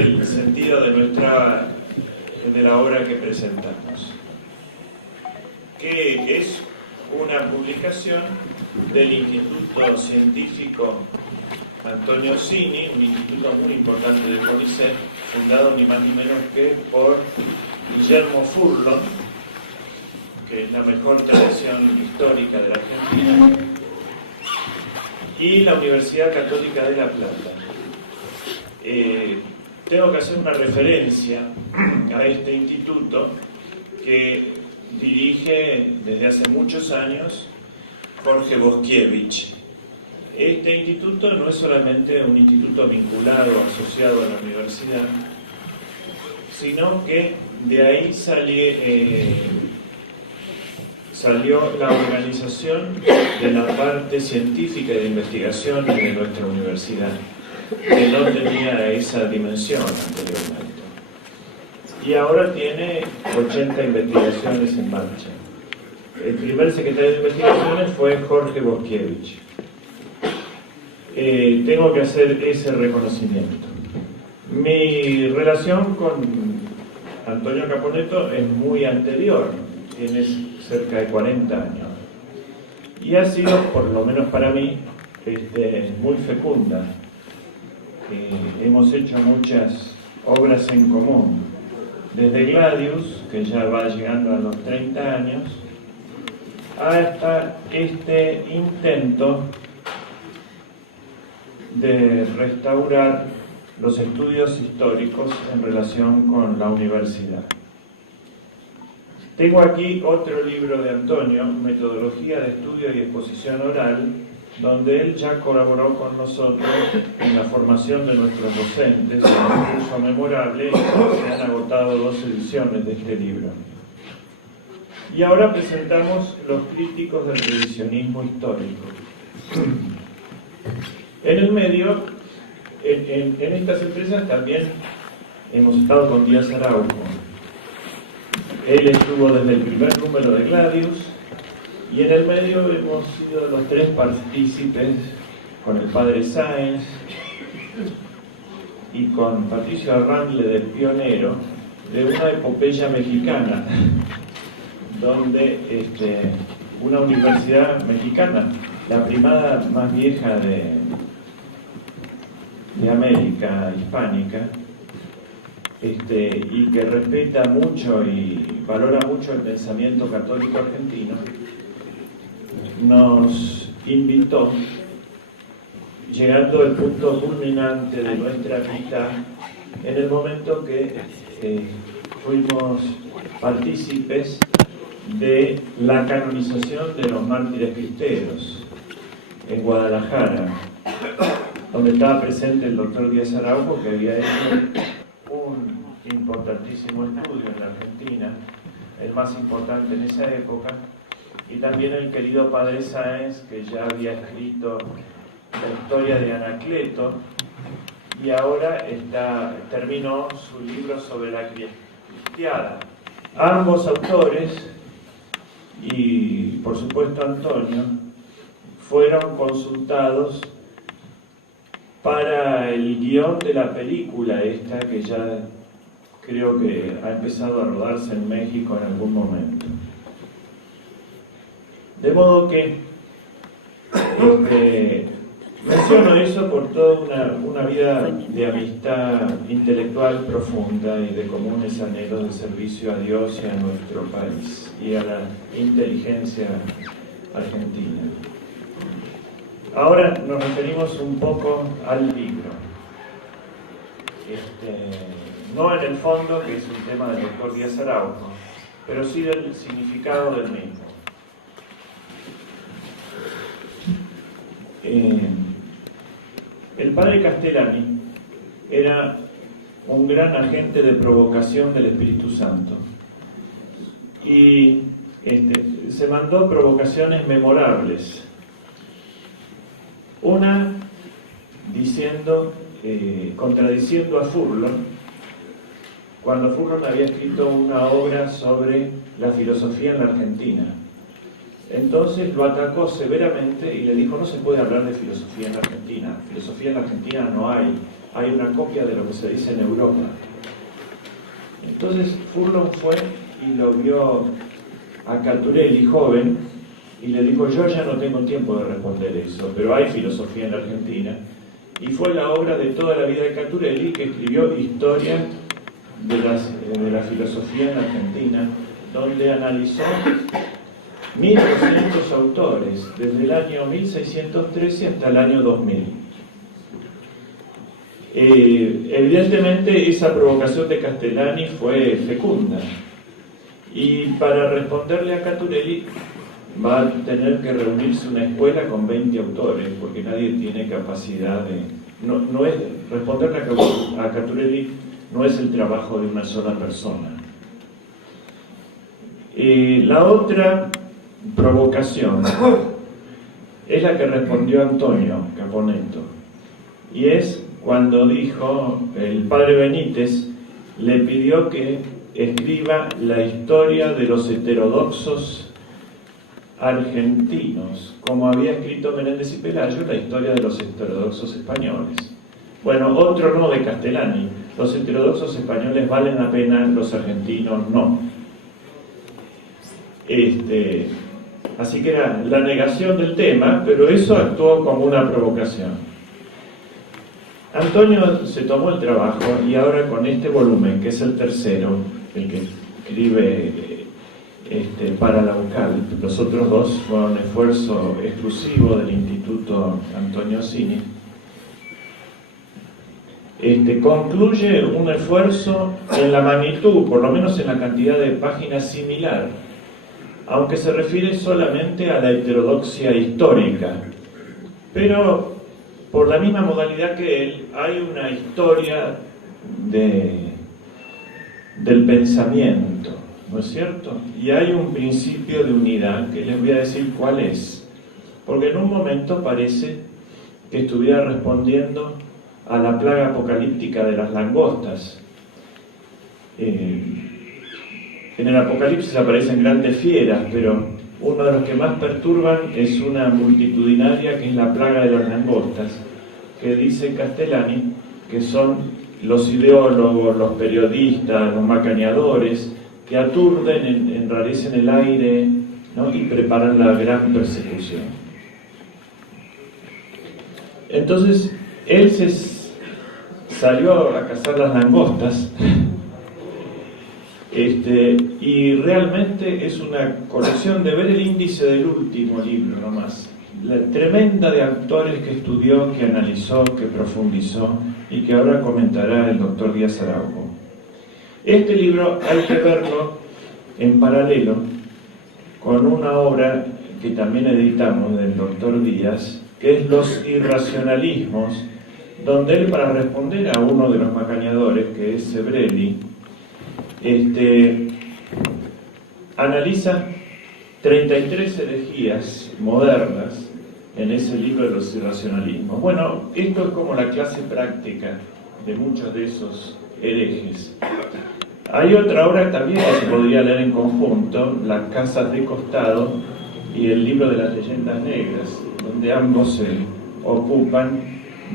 el sentido de la obra que presentamos, que es una publicación del Instituto Científico Antonio Orsini, un instituto muy importante de CONICET, fundado ni más ni menos que por Guillermo Furlon, que es la mejor tradición histórica de la Argentina, y la Universidad Católica de La Plata. Tengo que hacer una referencia a este instituto que dirige desde hace muchos años Jorge Boskiewicz. Este instituto no es solamente un instituto vinculado, asociado a la universidad, sino que de ahí salió la organización de la parte científica y de investigación de nuestra universidad, que no tenía esa dimensión anteriormente. Y ahora tiene 80 investigaciones en marcha. El primer secretario de investigaciones fue Jorge Boskiewicz. Tengo que hacer ese reconocimiento. Mi relación con Antonio Caponetto es muy anterior, tiene cerca de 40 años, y ha sido, por lo menos para mí, muy fecunda. Hemos hecho muchas obras en común, desde Gladius, que ya va llegando a los 30 años, hasta este intento de restaurar los estudios históricos en relación con la universidad. Tengo aquí otro libro de Antonio, Metodología de Estudio y Exposición Oral, donde él ya colaboró con nosotros en la formación de nuestros docentes, en un curso memorable, y se han agotado 2 ediciones de este libro. Y ahora presentamos Los críticos del revisionismo histórico. En el medio, en estas empresas también hemos estado con Díaz Araujo. Él estuvo desde el primer número de Gladius, y en el medio hemos sido los 3 partícipes con el padre Sáenz y con Patricio Arranle del Pionero, de una epopeya mexicana, donde una universidad mexicana, la primada más vieja de América hispánica, y que respeta mucho y valora mucho el pensamiento católico argentino, nos invitó, llegando al punto culminante de nuestra amistad, en el momento que fuimos partícipes de la canonización de los mártires cristeros en Guadalajara, donde estaba presente el doctor Díaz Araujo, que había hecho un importantísimo estudio en la Argentina, el más importante en esa época, y también el querido padre Sáenz, que ya había escrito la historia de Anacleto, y ahora terminó su libro sobre la cristiada. Ambos autores, y por supuesto Antonio, fueron consultados para el guión de la película esta, que ya creo que ha empezado a rodarse en México en algún momento. De modo que menciono eso por toda una vida de amistad intelectual profunda y de comunes anhelos de servicio a Dios y a nuestro país y a la inteligencia argentina. Ahora nos referimos un poco al libro. No en el fondo, que es un tema del doctor Díaz Araujo, pero sí del significado del mismo. El padre Castellani era un gran agente de provocación del Espíritu Santo, y se mandó provocaciones memorables. Una contradiciendo a Furlon, cuando Furlon había escrito una obra sobre la filosofía en la Argentina. Entonces lo atacó severamente y le dijo: no se puede hablar de filosofía en la Argentina. Filosofía en la Argentina no hay. hay una copia de lo que se dice en Europa. Entonces Furlong fue y lo vio a Caturelli joven y le dijo: yo ya no tengo tiempo de responder eso, pero hay filosofía en la Argentina. Y fue la obra de toda la vida de Caturelli, que escribió Historia de la filosofía en la Argentina, donde analizó 1.200 autores, desde el año 1613 hasta el año 2000. Evidentemente esa provocación de Castellani fue fecunda, y para responderle a Caturelli va a tener que reunirse una escuela con 20 autores, porque nadie tiene capacidad de... No es, responderle a Caturelli no es el trabajo de una sola persona. La otra provocación es la que respondió Antonio Caponetto, y es cuando dijo, el padre Benítez le pidió que escriba la historia de los heterodoxos argentinos, como había escrito Menéndez y Pelayo la historia de los heterodoxos españoles. Bueno, otro no de Castellani: los heterodoxos españoles valen la pena, los argentinos no. Así que era la negación del tema, pero eso actuó como una provocación. Antonio se tomó el trabajo, y ahora con este volumen, que es el tercero, el que escribe para la UCAL, los otros dos fueron un esfuerzo exclusivo del Instituto Antonio Cini, concluye un esfuerzo en la magnitud, por lo menos en la cantidad de páginas, similar, aunque se refiere solamente a la heterodoxia histórica, pero por la misma modalidad que él, hay una historia del pensamiento, ¿no es cierto? Y hay un principio de unidad que les voy a decir cuál es, porque en un momento parece que estuviera respondiendo a la plaga apocalíptica de las langostas. En el Apocalipsis aparecen grandes fieras, pero uno de los que más perturban es una multitudinaria que es la plaga de las langostas, que dice Castellani que son los ideólogos, los periodistas, los macaneadores, que aturden, enrarecen el aire, ¿no? Y preparan la gran persecución. Entonces él salió a cazar las langostas, y realmente es una colección de ver el índice del último libro nomás, la tremenda de autores que estudió, que analizó, que profundizó, y que ahora comentará el doctor Díaz Araujo. Este libro hay que verlo en paralelo con una obra que también editamos del doctor Díaz, que es Los irracionalismos, donde él, para responder a uno de los macaneadores, que es Sebrelli, analiza 33 herejías modernas en ese libro de los irracionalismos. Bueno, esto es como la clase práctica de muchos de esos herejes. Hay otra obra también que se podría leer en conjunto, Las casas de costado y el libro de las leyendas negras, donde ambos se ocupan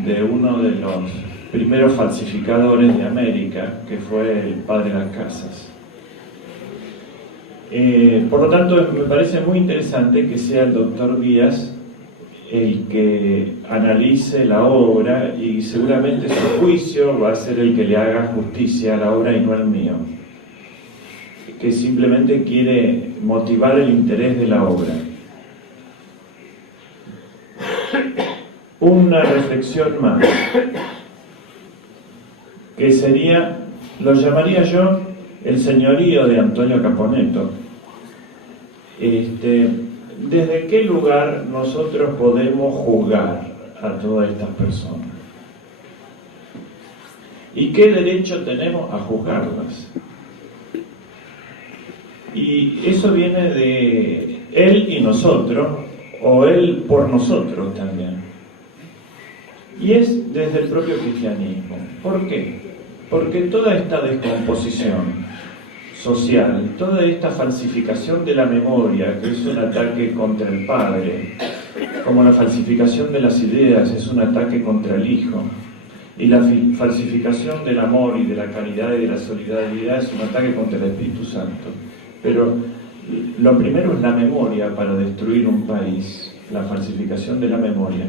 de uno de los primeros falsificadores de América, que fue el padre Las Casas. Por lo tanto, me parece muy interesante que sea el doctor Díaz el que analice la obra, y seguramente su juicio va a ser el que le haga justicia a la obra y no el mío, que simplemente quiere motivar el interés de la obra. Una reflexión más, que sería, lo llamaría yo el señorío de Antonio Caponetto. ¿Desde qué lugar nosotros podemos juzgar a todas estas personas? ¿Y qué derecho tenemos a juzgarlas? Y eso viene de él y nosotros, o él por nosotros también. Y es desde el propio cristianismo. ¿Por qué? Porque toda esta descomposición social, toda esta falsificación de la memoria, que es un ataque contra el Padre, como la falsificación de las ideas es un ataque contra el Hijo, Y la falsificación del amor y de la caridad y de la solidaridad es un ataque contra el Espíritu Santo. Pero lo primero es la memoria para destruir un país, la falsificación de la memoria.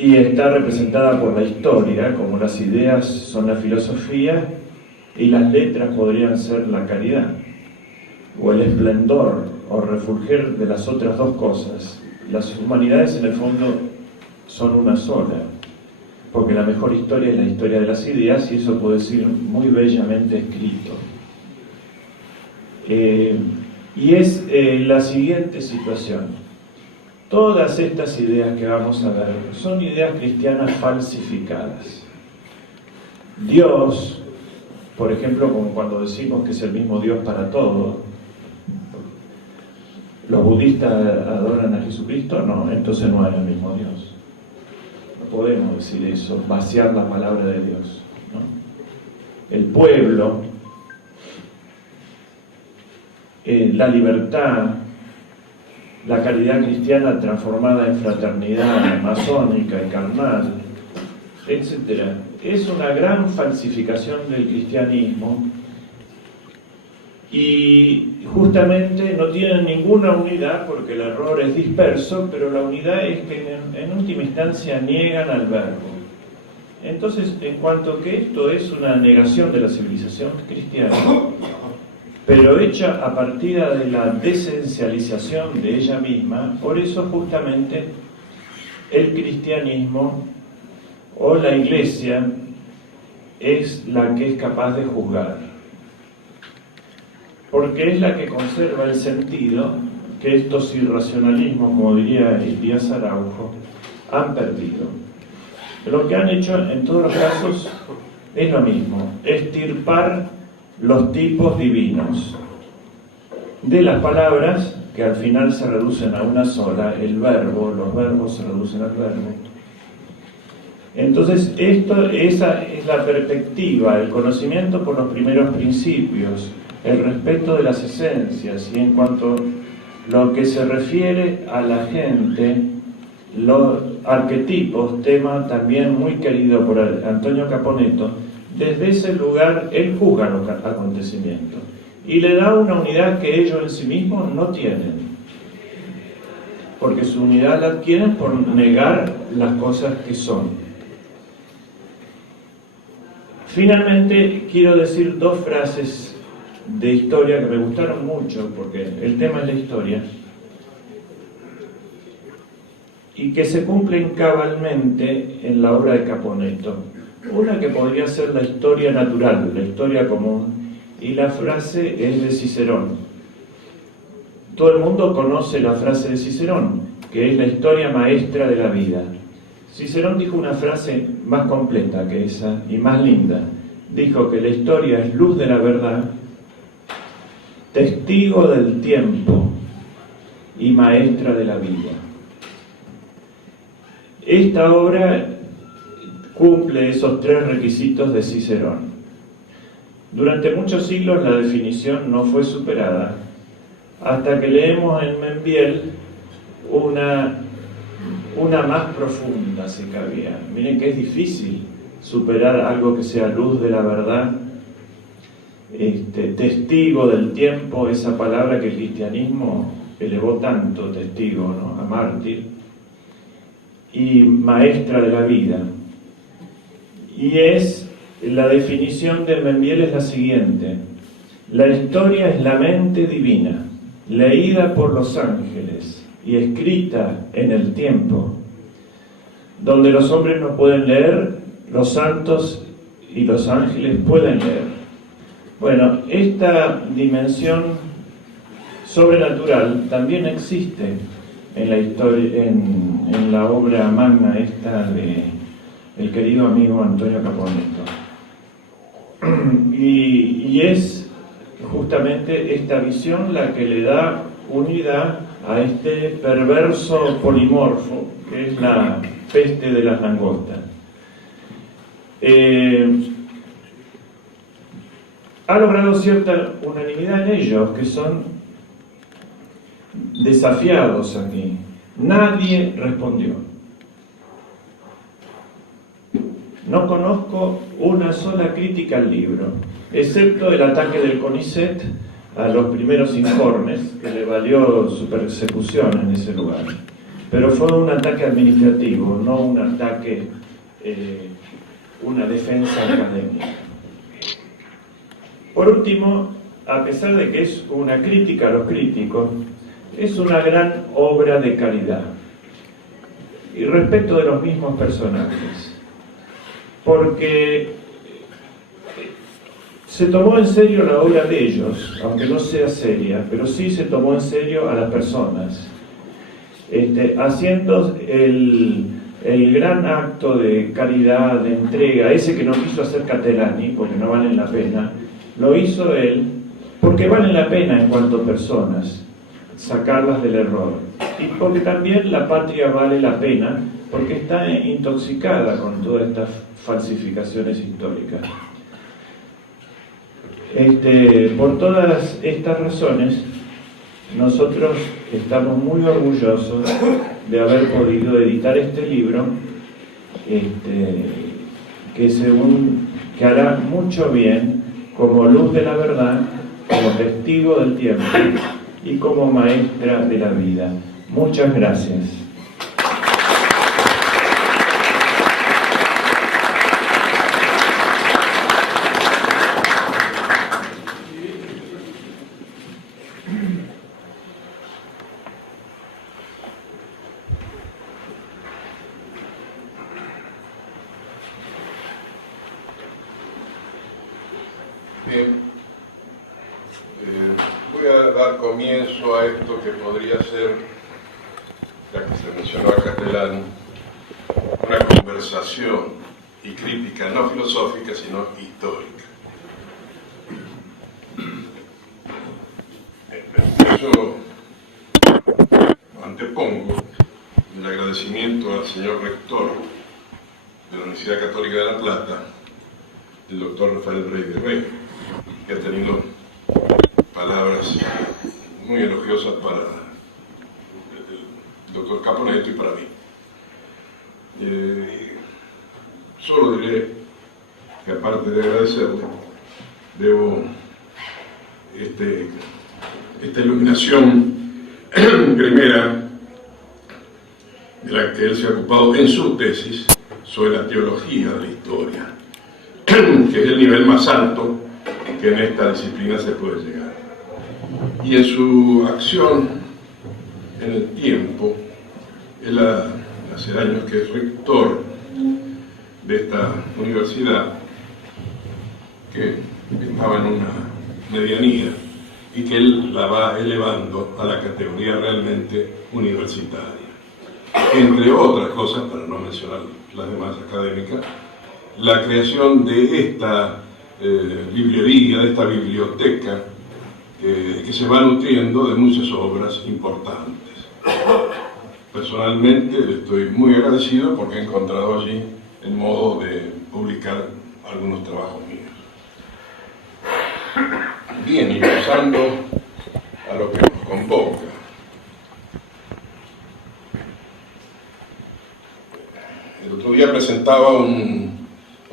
Y está representada por la historia, como las ideas son la filosofía y las letras podrían ser la caridad, o el esplendor, o refulgir de las otras dos cosas. Las humanidades en el fondo son una sola, porque la mejor historia es la historia de las ideas, y eso puede ser muy bellamente escrito. Y es la siguiente situación. Todas estas ideas que vamos a ver son ideas cristianas falsificadas. Dios, por ejemplo, como cuando decimos que es el mismo Dios para todos, ¿los budistas adoran a Jesucristo? No, entonces no es el mismo Dios. No podemos decir eso, vaciar la palabra de Dios, ¿no? El pueblo, la libertad, la caridad cristiana transformada en fraternidad masónica y carnal, etc. Es una gran falsificación del cristianismo y justamente no tienen ninguna unidad porque el error es disperso, pero la unidad es que en última instancia niegan al verbo. Entonces, en cuanto que esto es una negación de la civilización cristiana, pero hecha a partir de la desesencialización de ella misma, por eso justamente el cristianismo o la Iglesia es la que es capaz de juzgar, porque es la que conserva el sentido que estos irracionalismos, como diría Elías Araujo, han perdido. Lo que han hecho en todos los casos es lo mismo, extirpar los tipos divinos de las palabras, que al final se reducen a una sola, el verbo, los verbos se reducen al verbo. Entonces, esa es la perspectiva, el conocimiento por los primeros principios, el respeto de las esencias, y en cuanto a lo que se refiere a la gente, los arquetipos, tema también muy querido por Antonio Caponetto. Desde ese lugar él juzga los acontecimientos y le da una unidad que ellos en sí mismos no tienen, porque su unidad la adquieren por negar las cosas que son. Finalmente quiero decir dos frases de historia que me gustaron mucho, porque el tema es la historia, y que se cumplen cabalmente en la obra de Caponetto. Una que podría ser la historia natural, la historia común, y la frase es de Cicerón. Todo el mundo conoce la frase de Cicerón, que es la historia maestra de la vida. Cicerón dijo una frase más completa que esa y más linda. Dijo que la historia es luz de la verdad, testigo del tiempo y maestra de la vida. Esta obra cumple esos tres requisitos de Cicerón. Durante muchos siglos la definición no fue superada, hasta que leemos en Membiel una más profunda, si cabía. Miren que es difícil superar algo que sea luz de la verdad, testigo del tiempo, esa palabra que el cristianismo elevó tanto, testigo, ¿no?, a mártir, y maestra de la vida. Y la definición de Membiel es la siguiente: la historia es la mente divina, leída por los ángeles y escrita en el tiempo, donde los hombres no pueden leer, los santos y los ángeles pueden leer. Bueno, esta dimensión sobrenatural también existe en la historia, en la obra magna esta de el querido amigo Antonio Caponetto. Y es justamente esta visión la que le da unidad a este perverso polimorfo que es la peste de las langostas. Ha logrado cierta unanimidad en ellos, que son desafiados aquí. Nadie respondió. no conozco una sola crítica al libro, excepto el ataque del CONICET a los primeros informes, que le valió su persecución en ese lugar. Pero fue un ataque administrativo, no un ataque, una defensa académica. Por último, a pesar de que es una crítica a los críticos, es una gran obra de calidad. Y respecto de los mismos personajes, porque se tomó en serio la obra de ellos, aunque no sea seria, pero sí se tomó en serio a las personas, haciendo el gran acto de caridad, de entrega, ese que no quiso hacer Catalani, porque no valen la pena, lo hizo él, porque valen la pena en cuanto a personas, sacarlas del error. Y porque también la patria vale la pena, porque está intoxicada con todas estas falsificaciones históricas. Por todas estas razones, nosotros estamos muy orgullosos de haber podido editar este libro, que hará mucho bien como luz de la verdad, como testigo del tiempo y como maestra de la vida. Muchas gracias. Bien, voy a dar comienzo a esto que podría ser, ya que se mencionó a Catalani, una conversación y crítica no filosófica, sino histórica. Eso antepongo el agradecimiento al señor rector de la Universidad Católica de La Plata, el doctor Rafael Rey de Rey, que ha tenido palabras muy elogiosas para el doctor Caponeto y para mí. Solo diré que, aparte de agradecerle, debo esta iluminación primera de la que él se ha ocupado en su tesis sobre la teología de la historia, que es el nivel más alto que en esta disciplina se puede llegar. Y en su acción en el tiempo, él hace años que es rector de esta universidad, que estaba en una medianía y que él la va elevando a la categoría realmente universitaria. Entre otras cosas, para no mencionar las demás académicas, la creación de esta librería, de esta biblioteca, que se va nutriendo de muchas obras importantes. Personalmente le estoy muy agradecido porque he encontrado allí el modo de publicar algunos trabajos míos. Bien, y pasando a lo que nos convoca. El otro día presentaba un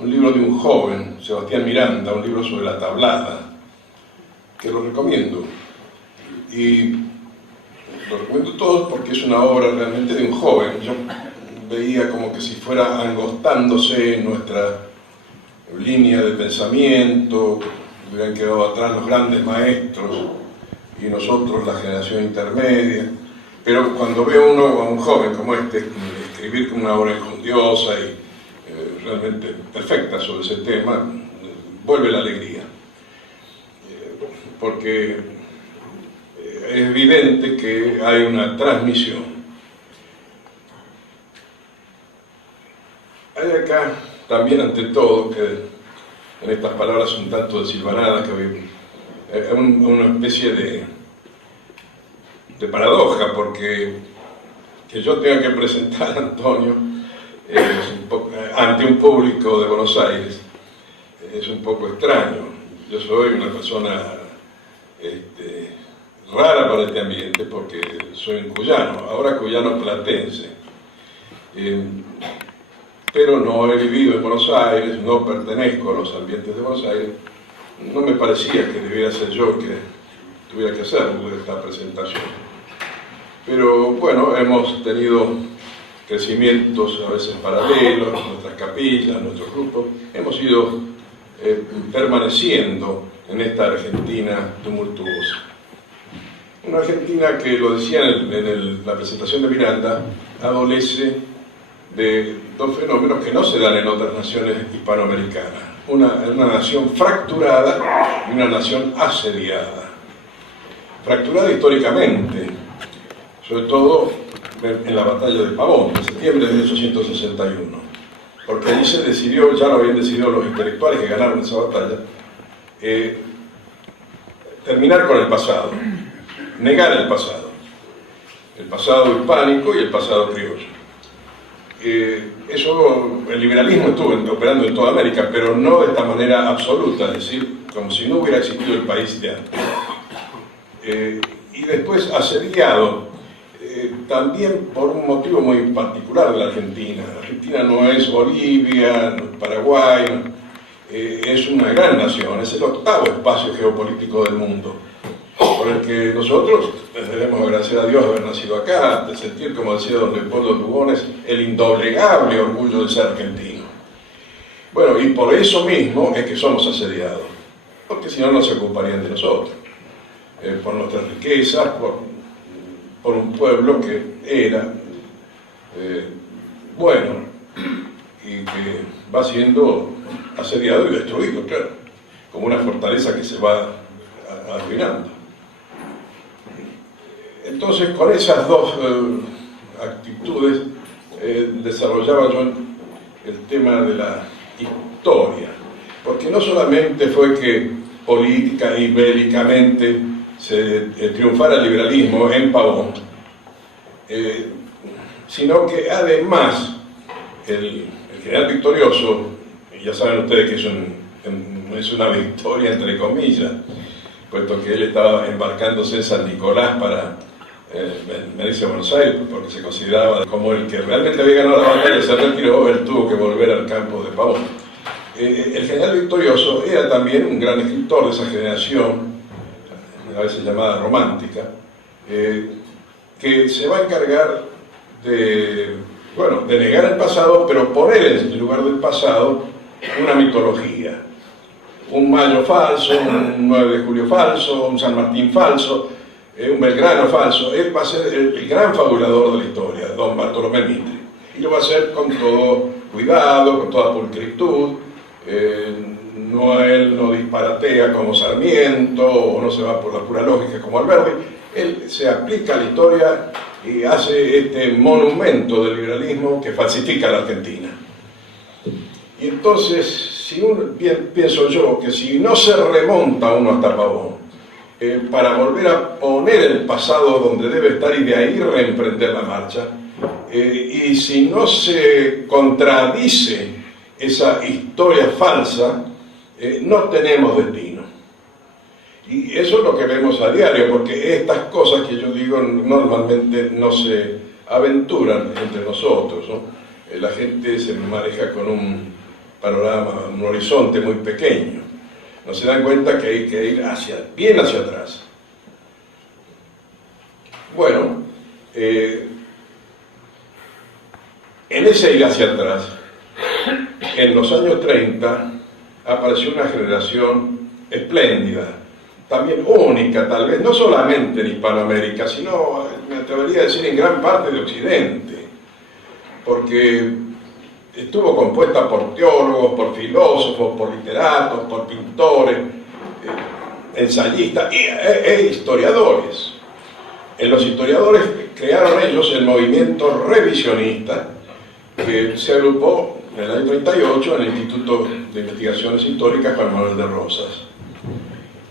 libro de un joven, Sebastián Miranda, un libro sobre la tablada, que lo recomiendo. Y lo recomiendo todos porque es una obra realmente de un joven. Yo veía como que si fuera angostándose nuestra línea de pensamiento, hubieran quedado atrás los grandes maestros y nosotros la generación intermedia. Pero cuando veo a un joven como este escribir como una obra enjundiosa y realmente perfecta sobre ese tema, vuelve la alegría. Porque es evidente que hay una transmisión. Hay acá también, ante todo, que en estas palabras un tanto desilvanadas, que una especie de paradoja, porque que yo tenga que presentar a Antonio ante un público de Buenos Aires es un poco extraño. Yo soy una persona rara para este ambiente porque soy un cuyano, ahora cuyano platense. pero no he vivido en Buenos Aires, no pertenezco a los ambientes de Buenos Aires, no me parecía que debiera ser yo que tuviera que hacer esta presentación. Pero bueno, hemos tenido crecimientos a veces paralelos, nuestras capillas, nuestros grupos, hemos ido permaneciendo en esta Argentina tumultuosa. Una Argentina que, lo decía en la presentación de Miranda, adolece de dos fenómenos que no se dan en otras naciones hispanoamericanas. Una nación fracturada y una nación asediada. Fracturada históricamente, sobre todo en la batalla de Pavón, en septiembre de 1861. Porque allí se decidió, ya lo habían decidido los intelectuales que ganaron esa batalla, terminar con el pasado, negar el pasado hispánico y el pasado criollo. Eso, el liberalismo estuvo operando en toda América, pero no de esta manera absoluta, es decir, como si no hubiera existido el país de antes. Y después asediado, también por un motivo muy particular de la Argentina. La Argentina no es Bolivia, no es Paraguay, es una gran nación, es el octavo espacio geopolítico del mundo, por el que nosotros debemos agradecer a Dios de haber nacido acá, de sentir, como decía don Leopoldo Lugones, el indoblegable orgullo de ser argentino. Bueno, y por eso mismo es que somos asediados, porque si no, no se ocuparían de nosotros, por nuestras riquezas, por un pueblo que era bueno y que va siendo asediado y destruido, claro, como una fortaleza que se va arruinando. Entonces, con esas dos actitudes desarrollaba yo el tema de la historia, porque no solamente fue que política y bélicamente se triunfara el liberalismo en Pavón, sino que además el general victorioso, y ya saben ustedes que es una victoria entre comillas, puesto que él estaba embarcándose en San Nicolás para venirse a Buenos Aires, porque se consideraba como el que realmente había ganado la batalla, se retiró, él tuvo que volver al campo de Pavón. El general victorioso era también un gran escritor de esa generación, a veces llamada romántica, que se va a encargar de negar el pasado, pero poner en el lugar del pasado una mitología. Un Mayo falso, un 9 de julio falso, un San Martín falso, un Belgrano falso. Él va a ser el gran fabulador de la historia, don Bartolomé Mitre. Y lo va a hacer con todo cuidado, con toda pulcritud. Él no disparatea como Sarmiento, o no se va por la pura lógica como Alberdi. Él se aplica a la historia y hace este monumento del liberalismo que falsifica a la Argentina. Y entonces, pienso yo que si no se remonta uno hasta Pavón, para volver a poner el pasado donde debe estar y de ahí reemprender la marcha, y si no se contradice esa historia falsa, no tenemos destino. Y eso es lo que vemos a diario, porque estas cosas que yo digo normalmente no se aventuran entre nosotros, ¿no? La gente se maneja con un panorama, un horizonte muy pequeño. No se dan cuenta que hay que ir bien hacia atrás. Bueno, en ese ir hacia atrás, en los años 30 apareció una generación espléndida, también única tal vez, no solamente en Hispanoamérica, sino, me atrevería a decir, en gran parte de Occidente, porque estuvo compuesta por teólogos, por filósofos, por literatos, por pintores, ensayistas e historiadores. Los historiadores crearon ellos el movimiento revisionista, que se agrupó en el año 38 en el Instituto de Investigaciones Históricas Juan Manuel de Rosas.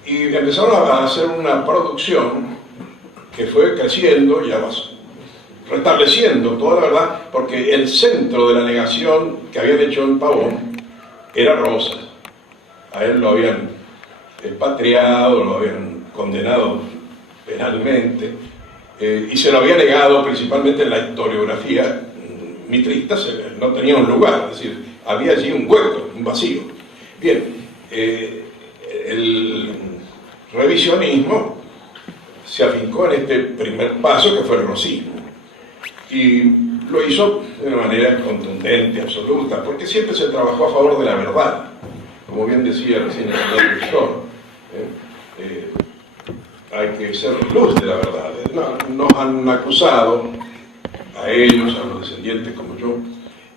Y empezaron a hacer una producción que fue creciendo y restableciendo toda la verdad, porque el centro de la negación que habían hecho en Pavón era Rosas. A él lo habían expatriado, lo habían condenado penalmente, y se lo había negado principalmente en la historiografía mitrista, no tenía un lugar, es decir, había allí un hueco, un vacío. Bien, el revisionismo se afincó en este primer paso que fue el rosismo, y lo hizo de una manera contundente, absoluta, porque siempre se trabajó a favor de la verdad, como bien decía recién el doctor. Hay que ser luz de la verdad. Nos han acusado a ellos, a los descendientes como yo,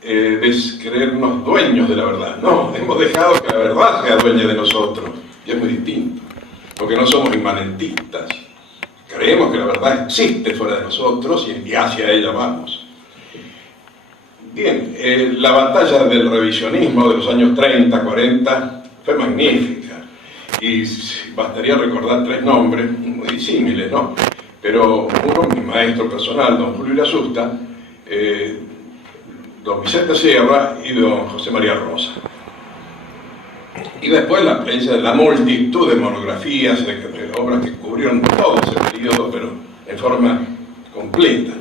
de creernos dueños de la verdad. No, hemos dejado que la verdad sea dueña de nosotros, y es muy distinto, porque no somos inmanentistas. Creemos que la verdad existe fuera de nosotros y hacia ella vamos. Bien, la batalla del revisionismo de los años 30, 40 fue magnífica, y bastaría recordar 3 nombres muy disímiles, ¿no? Pero uno, mi maestro personal, don Julio Irasusta, don Vicente Sierra y don José María Rosa. Y después la multitud de monografías, de obras que cubrieron todo ese periodo, pero en forma completa.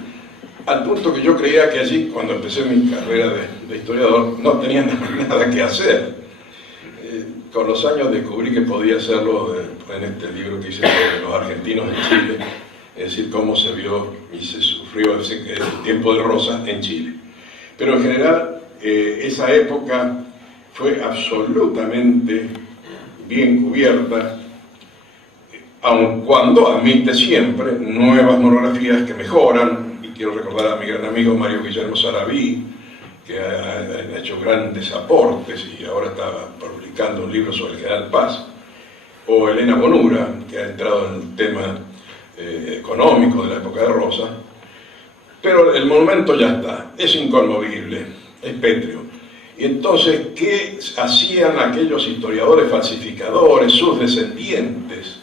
Al punto que yo creía que allí, cuando empecé mi carrera de historiador, no tenía nada que hacer. Con los años descubrí que podía hacerlo en este libro que hice sobre los argentinos en Chile, es decir, cómo se vio y se sufrió ese tiempo de Rosa en Chile. Pero en general, esa época fue absolutamente bien cubierta, aun cuando admite siempre nuevas monografías que mejoran, y quiero recordar a mi gran amigo Mario Guillermo Sarabí, que ha hecho grandes aportes y ahora está publicando un libro sobre el general Paz, o Elena Bonura, que ha entrado en el tema económico de la época de Rosa. Pero el monumento ya está, es inconmovible, es pétreo. Y entonces, ¿qué hacían aquellos historiadores falsificadores, sus descendientes,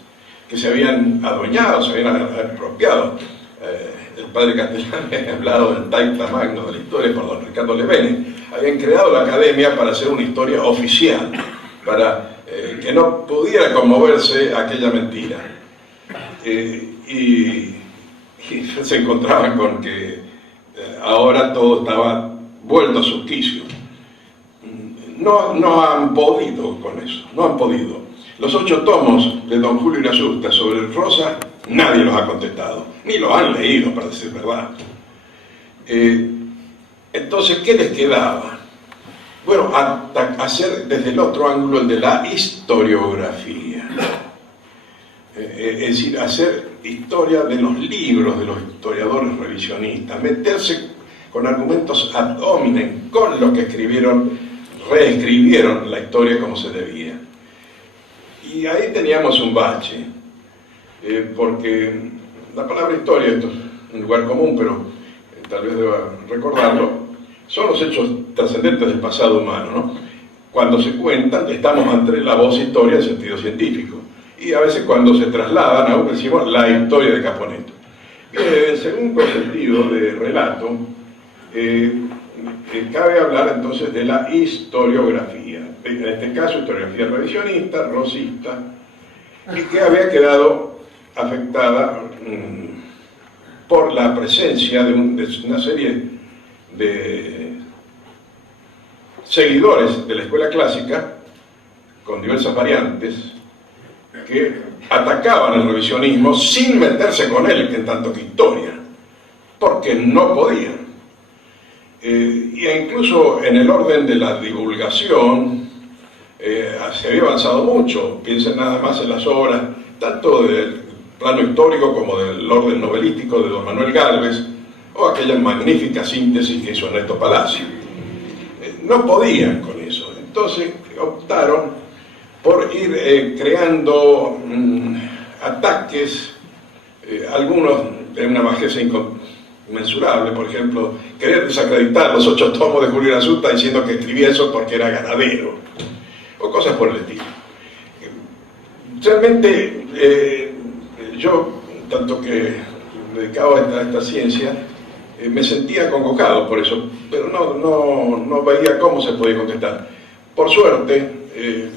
que se habían adueñado, se habían apropiado? El padre Castellán ha hablado del Taita Magno de la historia por don Ricardo Levene. Habían creado la academia para hacer una historia oficial, para que no pudiera conmoverse aquella mentira. Y se encontraban con que ahora todo estaba vuelto a su quicio. No han podido con eso, no han podido. Los 8 tomos de don Julio Irasusta sobre Rosa, nadie los ha contestado, ni los han leído, para decir verdad. Entonces, ¿qué les quedaba? Bueno, hacer desde el otro ángulo, el de la historiografía. Es decir, hacer historia de los libros de los historiadores revisionistas, meterse con argumentos ad hominem, con los que escribieron, reescribieron la historia como se debía. Y ahí teníamos un bache, porque la palabra historia, esto es un lugar común, pero tal vez deba recordarlo, son los hechos trascendentes del pasado humano, ¿no? Cuando se cuentan, estamos ante la voz historia en sentido científico, y a veces cuando se trasladan, aún decimos la historia de Caponetto. En segundo sentido de relato, cabe hablar entonces de la historiografía, en este caso historiografía revisionista, rosista, y que había quedado afectada por la presencia de una serie de seguidores de la escuela clásica con diversas variantes que atacaban el revisionismo sin meterse con él en tanto que historia, porque no podían. Y incluso en el orden de la divulgación se había avanzado mucho. Piensen nada más en las obras, tanto del plano histórico como del orden novelístico de don Manuel Gálvez, o aquella magnífica síntesis que hizo Ernesto Palacio. No podían con eso, entonces optaron por ir creando ataques, algunos de una bajeza inconmensurable, por ejemplo, querer desacreditar los 8 tomos de Julio Irasusta diciendo que escribía eso porque era ganadero, o cosas por el estilo. Realmente, yo, tanto que dedicado a esta ciencia, me sentía congojado por eso, pero no veía cómo se podía contestar. Por suerte,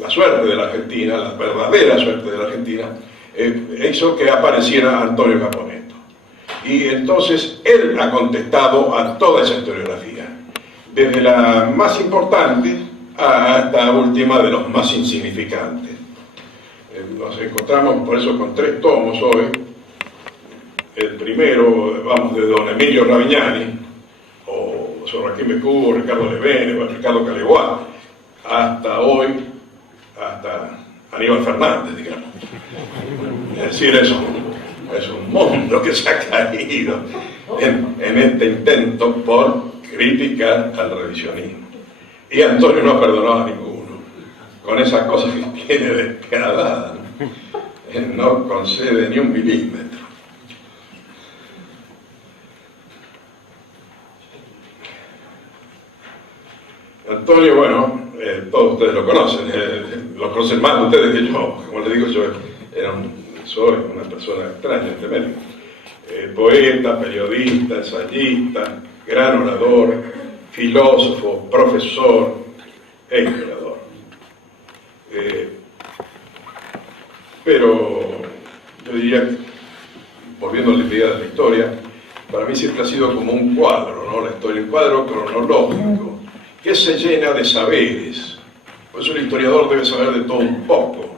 la suerte de la Argentina, la verdadera suerte de la Argentina, hizo que apareciera Antonio Caponetto. Y entonces él ha contestado a toda esa historiografía. desde la más importante hasta la última de los más insignificantes. Nos encontramos por eso con 3 tomos hoy. El primero, vamos, de don Emilio Ravignani, o Joaquín Becú, Ricardo Levene, o Ricardo Caleguá, hasta hoy, hasta Aníbal Fernández, digamos. Es decir, es un mundo que se ha caído en este intento por criticar al revisionismo. Y Antonio no ha perdonado a ninguno, con esas cosas que tiene despiadadas, no concede ni un milímetro. Antonio, bueno, todos ustedes lo conocen más ustedes que yo. Como les digo, yo soy una persona extraña, este medio. Poeta, periodista, ensayista, gran orador, filósofo, profesor e historiador. Pero yo diría, volviendo a la idea de la historia, para mí siempre ha sido como un cuadro, ¿no? La historia, un cuadro cronológico, que se llena de saberes. Por eso el historiador debe saber de todo un poco,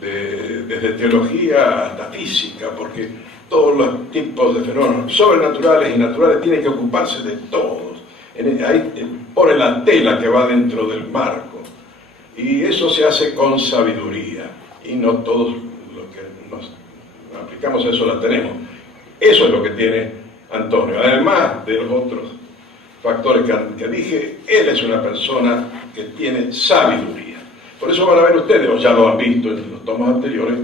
desde teología hasta física, porque todos los tipos de fenómenos sobrenaturales y naturales tienen que ocuparse de todos. Ahí pone la tela que va dentro del marco. Y eso se hace con sabiduría. Y no todos los que nos aplicamos a eso la tenemos. Eso es lo que tiene Antonio. Además de los otros factores que dije, él es una persona que tiene sabiduría. Por eso van a ver ustedes, o ya lo han visto en los tomos anteriores,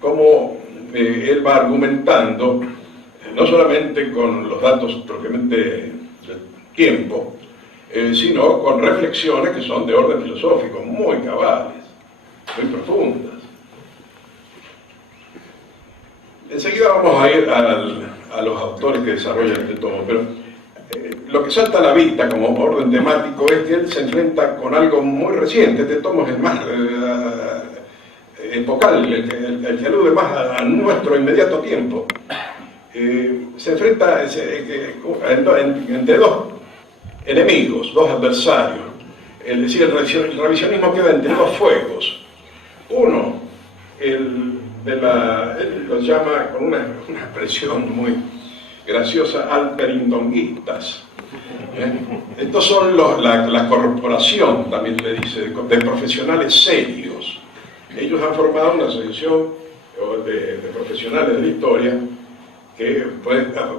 cómo él va argumentando, no solamente con los datos propiamente del tiempo, sino con reflexiones que son de orden filosófico, muy cabales, muy profundas. Enseguida vamos a ir a los autores que desarrollan este tomo, pero lo que salta a la vista como orden temático es que él se enfrenta con algo muy reciente. Este tomo es el más epocal, el que alude más a nuestro inmediato tiempo. Se enfrenta entre dos enemigos, dos adversarios. Es decir, el revisionismo queda entre dos fuegos. Uno, él lo llama con una expresión muy graciosa, alperindonguistas. Estos son la corporación, también le dice, de profesionales serios. Ellos han formado una asociación de profesionales de la historia que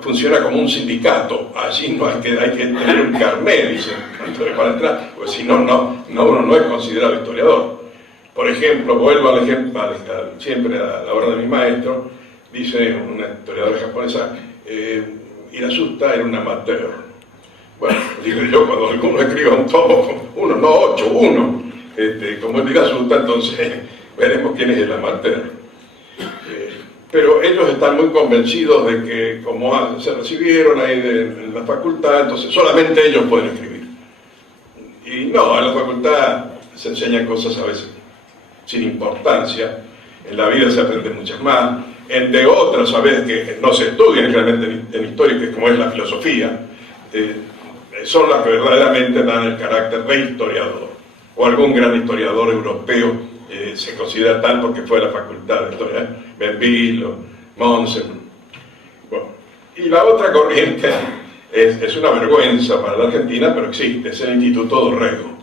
funciona como un sindicato. Allí no hay que tener un carnet, dicen, para entrar, porque si no, uno no es considerado historiador. Por ejemplo, vuelvo al ejemplo, siempre a la obra de mi maestro, dice una historiadora japonesa, Hirasuta era un amateur. Bueno, digo yo, cuando alguno escriba un tomo, uno, no 8, 1, como el Hirasuta, entonces veremos quién es el amateur. Pero ellos están muy convencidos de que, como se recibieron ahí en la facultad, entonces solamente ellos pueden escribir. Y no, en la facultad se enseñan cosas a veces sin importancia, en la vida se aprende muchas más, entre otras, sabes que no se estudian realmente en historia, que como es la filosofía, son las que verdaderamente dan el carácter de historiador, o algún gran historiador europeo se considera tal porque fue a la facultad de historia, Benville, Monsen. Bueno, y la otra corriente es una vergüenza para la Argentina, pero existe, es el Instituto Dorrego,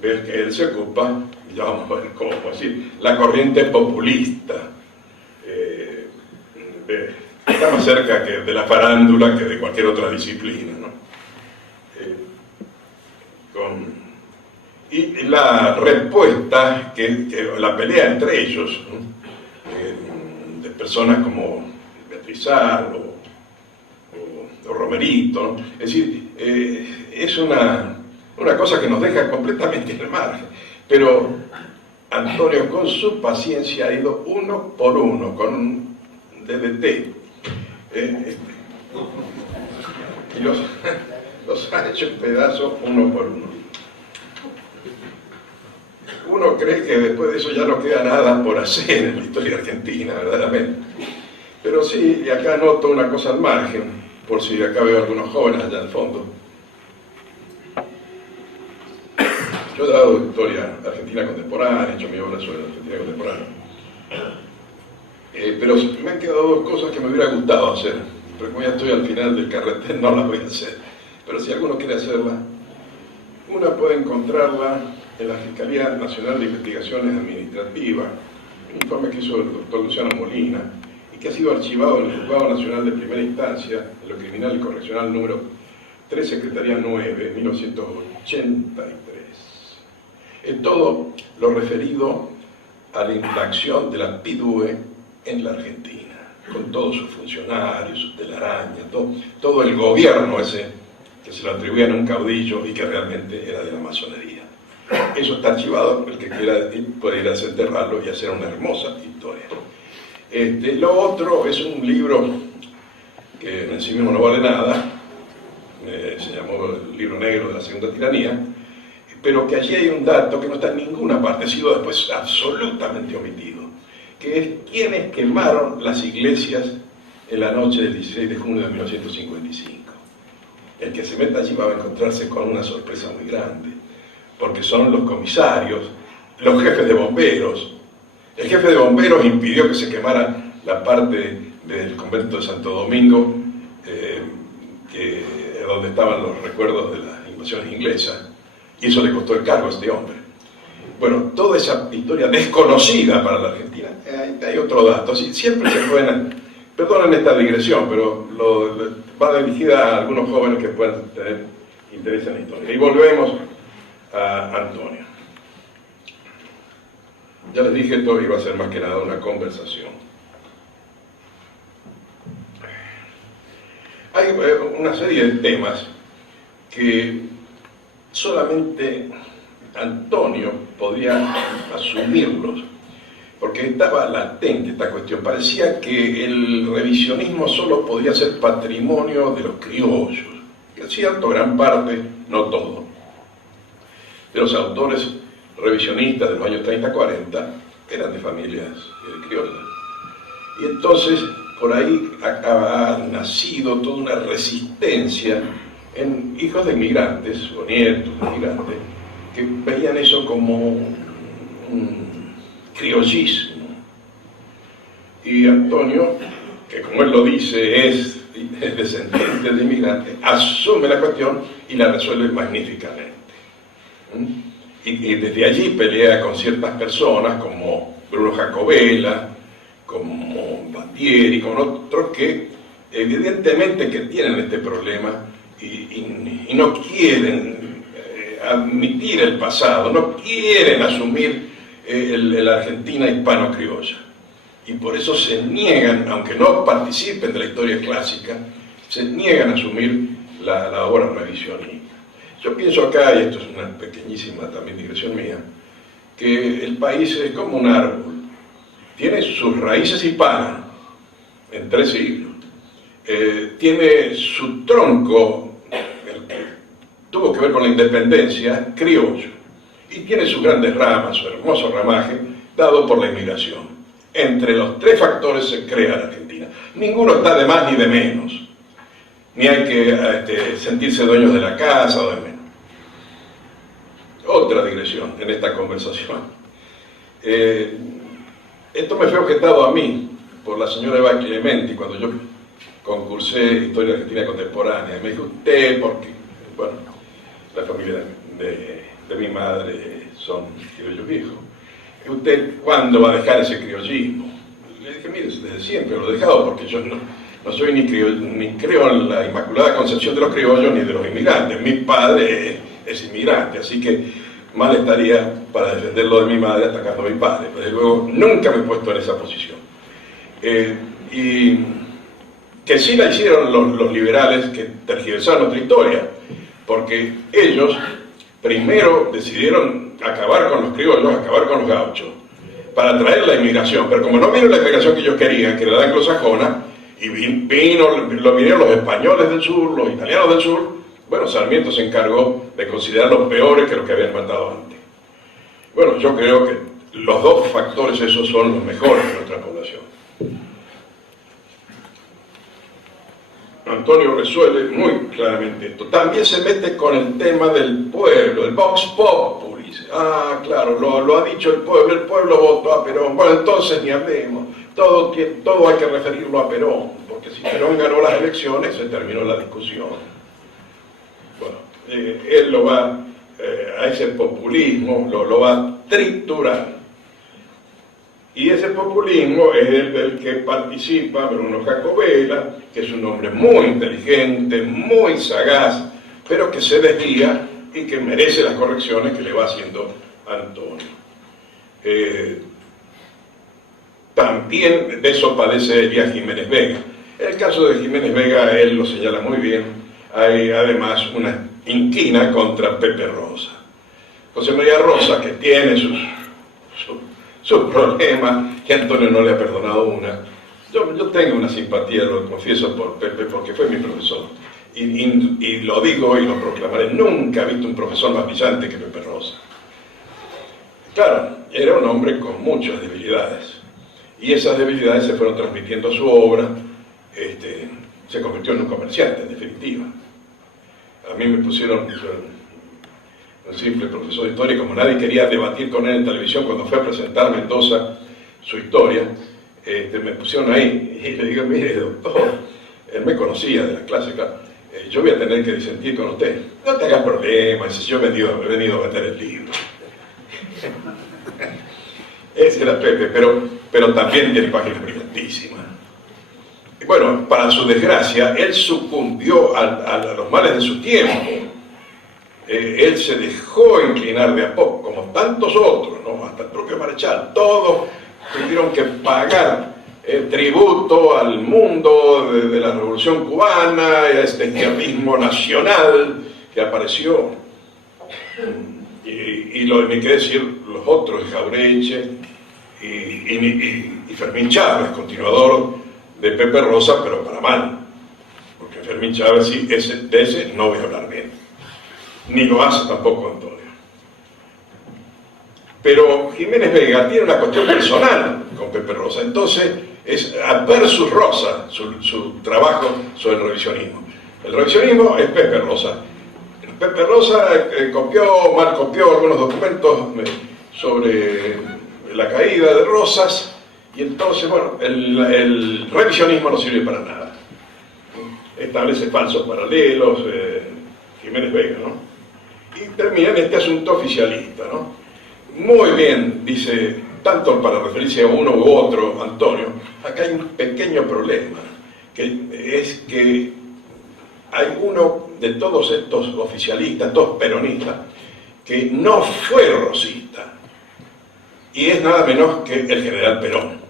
del que él se ocupa, ya vamos a ver cómo decir, la corriente populista, está más cerca de la farándula que de cualquier otra disciplina, ¿no? Y la respuesta, la pelea entre ellos, ¿no? De personas como Beatrizar o Romerito, ¿no? Es decir, es una cosa que nos deja completamente en el margen. Pero Antonio, con su paciencia, ha ido uno por uno, con un DDT, y los ha hecho pedazos uno por uno. Uno cree que después de eso ya no queda nada por hacer en la historia argentina, verdaderamente. Pero sí, y acá noto una cosa al margen, por si acá veo algunos jóvenes allá al fondo. Yo he dado historia argentina contemporánea, he hecho mi obra sobre la Argentina contemporánea. Pero me han quedado dos cosas que me hubiera gustado hacer, pero como ya estoy al final del carrete no las voy a hacer. Pero si alguno quiere hacerla, una puede encontrarla en la Fiscalía Nacional de Investigaciones Administrativas, un informe que hizo el doctor Luciano Molina, y que ha sido archivado en el Juzgado Nacional de Primera Instancia, en lo Criminal y Correccional número 3, Secretaría 9, 1983. En todo lo referido a la interacción de la PIDUE en la Argentina, con todos sus funcionarios, sus telarañas, todo el gobierno ese que se lo atribuían a un caudillo y que realmente era de la masonería. Eso está archivado, el que quiera puede ir a desenterrarlo y hacer una hermosa historia. Lo otro es un libro que en sí mismo no vale nada, se llamó El Libro Negro de la Segunda Tiranía, pero que allí hay un dato que no está en ninguna parte, ha sido después absolutamente omitido, que es quiénes quemaron las iglesias en la noche del 16 de junio de 1955. El que se meta allí va a encontrarse con una sorpresa muy grande, porque son los comisarios, los jefes de bomberos. El jefe de bomberos impidió que se quemara la parte del convento de Santo Domingo, donde estaban los recuerdos de las invasiones inglesas, y eso le costó el cargo a este hombre. Bueno, toda esa historia desconocida para la Argentina. Hay otro dato, siempre se pueden, perdonen esta digresión, pero va dirigida a algunos jóvenes que puedan tener interés en la historia. Y volvemos a Antonio. Ya les dije, esto iba a ser más que nada una conversación. Hay una serie de temas que solamente Antonio podría asumirlos, porque estaba latente esta cuestión. Parecía que el revisionismo solo podía ser patrimonio de los criollos, que es cierto, gran parte, no todo, de los autores revisionistas de los años 30-40 eran de familias criollas. Y entonces por ahí ha nacido toda una resistencia en hijos de inmigrantes o nietos de inmigrantes que veían eso como un criollismo. Y Antonio, que como él lo dice es descendiente de inmigrantes, asume la cuestión y la resuelve magníficamente. Y desde allí pelea con ciertas personas como Bruno Jacobella, como Bandieri, con otros que evidentemente que tienen este problema y no quieren admitir el pasado, no quieren asumir la Argentina hispano-criolla. Y por eso se niegan, aunque no participen de la historia clásica, se niegan a asumir la obra revisionista. Yo pienso acá, y esto es una pequeñísima también digresión mía, que el país es como un árbol. Tiene sus raíces hispanas, en 3 siglos. Tiene su tronco, el que tuvo que ver con la independencia, criollo. Y tiene sus grandes ramas, su hermoso ramaje, dado por la inmigración. Entre los 3 factores se crea la Argentina. Ninguno está de más ni de menos. Ni hay que sentirse dueños de la casa o de menos. Otra digresión en esta conversación. Esto me fue objetado a mí por la señora Eva Clementi cuando yo concursé Historia Argentina Contemporánea. Me dijo, usted, porque, bueno, la familia de mi madre son criollos viejos. ¿Usted cuándo va a dejar ese criollismo? Le dije, mire, desde siempre lo he dejado porque yo no soy ni creo en la Inmaculada Concepción de los criollos ni de los inmigrantes. Mi padre es inmigrante, así que mal estaría para defenderlo de mi madre atacando a mi padre. Desde luego, nunca me he puesto en esa posición. Y que sí la hicieron los liberales que tergiversaron nuestra historia, porque ellos primero decidieron acabar con los criollos, acabar con los gauchos, para traer la inmigración. Pero como no vino la inmigración que ellos querían, que era la anglosajona, y vinieron los españoles del sur, los italianos del sur, bueno, Sarmiento se encargó de considerarlos peores que los que habían matado antes. Bueno, yo creo que los 2 factores esos son los mejores de nuestra población. Antonio resuelve muy claramente esto. También se mete con el tema del pueblo, el vox populis. Claro, lo ha dicho el pueblo votó a Perón. Bueno, entonces ni hablemos. Todo hay que referirlo a Perón, porque si Perón ganó las elecciones, se terminó la discusión. Bueno, él lo va, a ese populismo, lo va a triturar. Y ese populismo es el del que participa Bruno Jacobela, que es un hombre muy inteligente, muy sagaz, pero que se desvía y que merece las correcciones que le va haciendo Antonio. También de eso padece Elías Jiménez Vega. En el caso de Jiménez Vega, él lo señala muy bien, hay además una inquina contra Pepe Rosa. José María Rosa, que tiene sus problemas, que Antonio no le ha perdonado una. Yo tengo una simpatía, lo confieso, por Pepe, porque fue mi profesor. Y lo digo y lo proclamaré, nunca he visto un profesor más brillante que Pepe Rosa. Claro, era un hombre con muchas debilidades, y esas debilidades se fueron transmitiendo a su obra. Se convirtió en un comerciante, en definitiva. A mí me pusieron un simple profesor de historia, y como nadie quería debatir con él en televisión cuando fue a presentar Mendoza su historia, me pusieron ahí, y le digo, mire, doctor, él me conocía de la clase, claro, yo voy a tener que disentir con usted. No te hagas problemas, yo he venido a meter el libro. Ese era Pepe, pero también tiene páginas brillantísimas. Y bueno, para su desgracia, él sucumbió a los males de su tiempo. Él se dejó inclinar de a poco, como tantos otros, ¿no? Hasta el propio Marechal. Todos tuvieron que pagar tributo al mundo de la Revolución Cubana, a este izquierdismo nacional que apareció. Ni qué decir los otros, Jaureche y Fermín Chávez, continuador de Pepe Rosa, pero para mal. Porque Fermín Chávez, sí, de ese no voy a hablar bien. Ni lo hace tampoco Antonio. Pero Jiménez Vega tiene una cuestión personal con Pepe Rosa, entonces es versus Rosa su trabajo sobre el revisionismo. El revisionismo es Pepe Rosa. Pepe Rosa mal copió algunos documentos sobre la caída de Rosas, y entonces, bueno, el revisionismo no sirve para nada. Establece falsos paralelos, Jiménez Vega, ¿no? Y termina en este asunto oficialista, ¿no? Muy bien, dice, tanto para referirse a uno u otro, Antonio, acá hay un pequeño problema, que es que hay uno de todos estos oficialistas, todos peronistas, que no fue rosista, y es nada menos que el general Perón.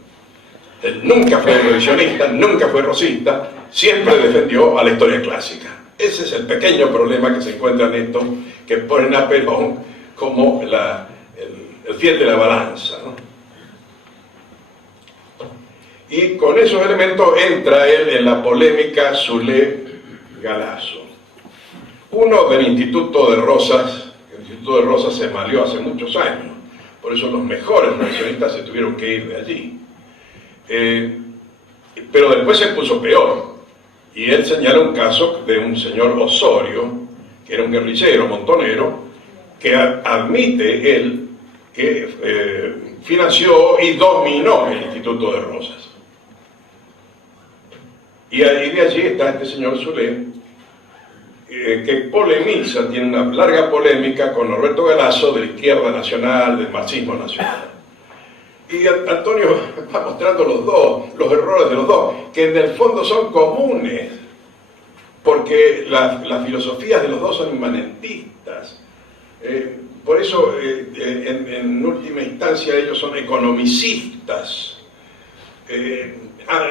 Él nunca fue revisionista, nunca fue rosista, siempre defendió a la historia clásica. Ese es el pequeño problema que se encuentra en esto, que ponen a Perón como el fiel de la balanza, ¿no? Y con esos elementos entra él en la polémica Soule-Galazo. Uno del Instituto de Rosas, el Instituto de Rosas se malió hace muchos años, por eso los mejores revisionistas se tuvieron que ir de allí. Pero después se puso peor, y él señala un caso de un señor Osorio, que era un guerrillero montonero, que admite él que financió y dominó el Instituto de Rosas. Y de allí está este señor Soule, que polemiza, tiene una larga polémica con Norberto Galazo de la izquierda nacional, del marxismo nacional. Y Antonio va mostrando los errores de los dos, que en el fondo son comunes, porque las filosofías de los dos son inmanentistas. Por eso, en última instancia, ellos son economicistas.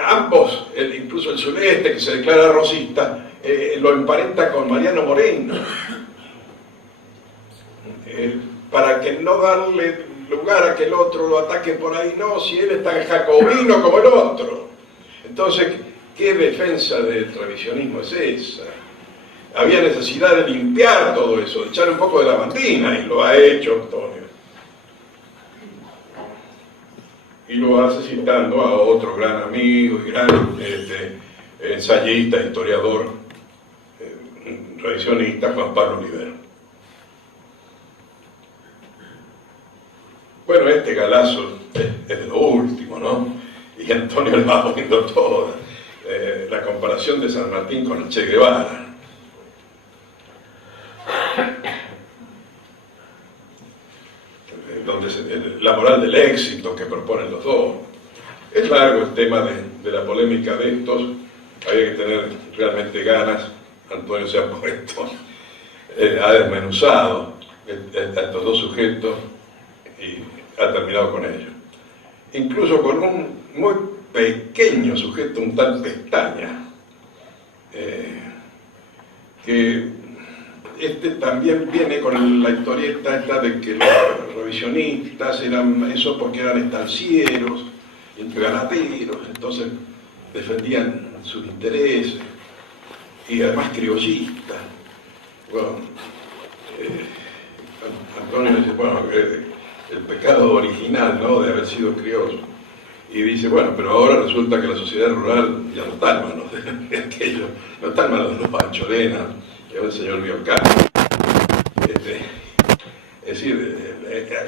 Ambos, incluso el Soule, que se declara rosista, lo emparenta con Mariano Moreno, para que no darle lugar a que el otro lo ataque por ahí. No, si él es tan jacobino como el otro. Entonces, ¿qué defensa del revisionismo es esa? Había necesidad de limpiar todo eso, de echar un poco de lavandina, y lo ha hecho Antonio. Y lo hace citando a otro gran amigo y gran ensayista, historiador, revisionista, Juan Pablo Olivero. Bueno, este galazo es de lo último, ¿no? Y Antonio le va poniendo toda. La comparación de San Martín con el Che Guevara. La moral del éxito que proponen los dos. Es largo el tema de la polémica de estos. Había que tener realmente ganas. Antonio se ha puesto, ha desmenuzado a estos dos sujetos y ha terminado con ellos. Incluso con un muy pequeño sujeto, un tal Pestaña, que también viene con la historieta esta de que los revisionistas eran eso porque eran estancieros, ganaderos, entonces defendían sus intereses, y además criollistas. Bueno, Antonio dice, bueno, el pecado original, ¿no?, de haber sido criollo. Y dice, bueno, pero ahora resulta que la sociedad rural ya no está en manos de aquello, no está en manos de los Pancholena, el señor Biocán. Es decir,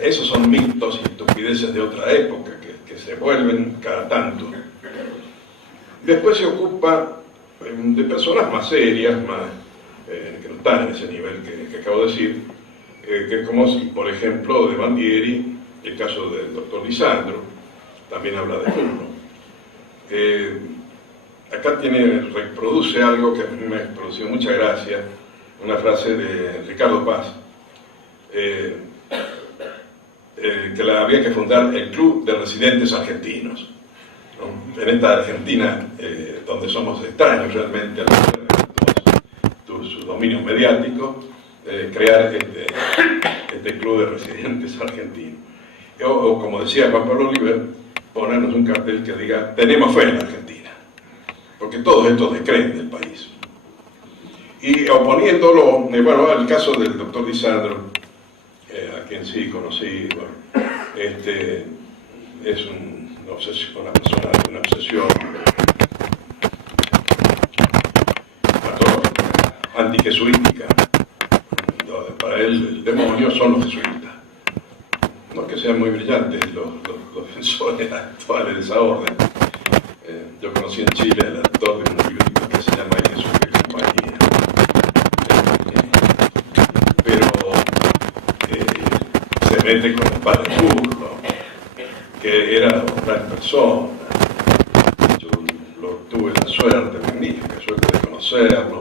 esos son mitos y estupideces de otra época que se vuelven cada tanto. Después se ocupa de personas más serias, que no están en ese nivel que acabo de decir, que como si, por ejemplo, de Bandieri, el caso del doctor Lisandro, también habla de Furno. Acá reproduce algo que a mí me produció mucha gracia, una frase de Ricardo Paz, que había que fundar el Club de Residentes Argentinos, ¿no? En esta Argentina donde somos extraños realmente a sus dominios mediáticos, crear este Club de Residentes Argentinos. O como decía Juan Pablo Oliver, ponernos un cartel que diga, tenemos fe en la Argentina, porque todos estos descreen del país. Y oponiéndolo, bueno, al caso del doctor Lisandro, a quien sí conocí, bueno, es una persona de una obsesión patológica, antijesuítica. Para él el demonio son los jesuitas. No es que sean muy brillantes los defensores actuales de esa orden. Yo conocí en Chile al autor de un librito que se llama Jesús y compañía. Pero se mete con el padre Furno, que era una gran persona. Yo tuve la suerte, magnífica suerte de conocerlo,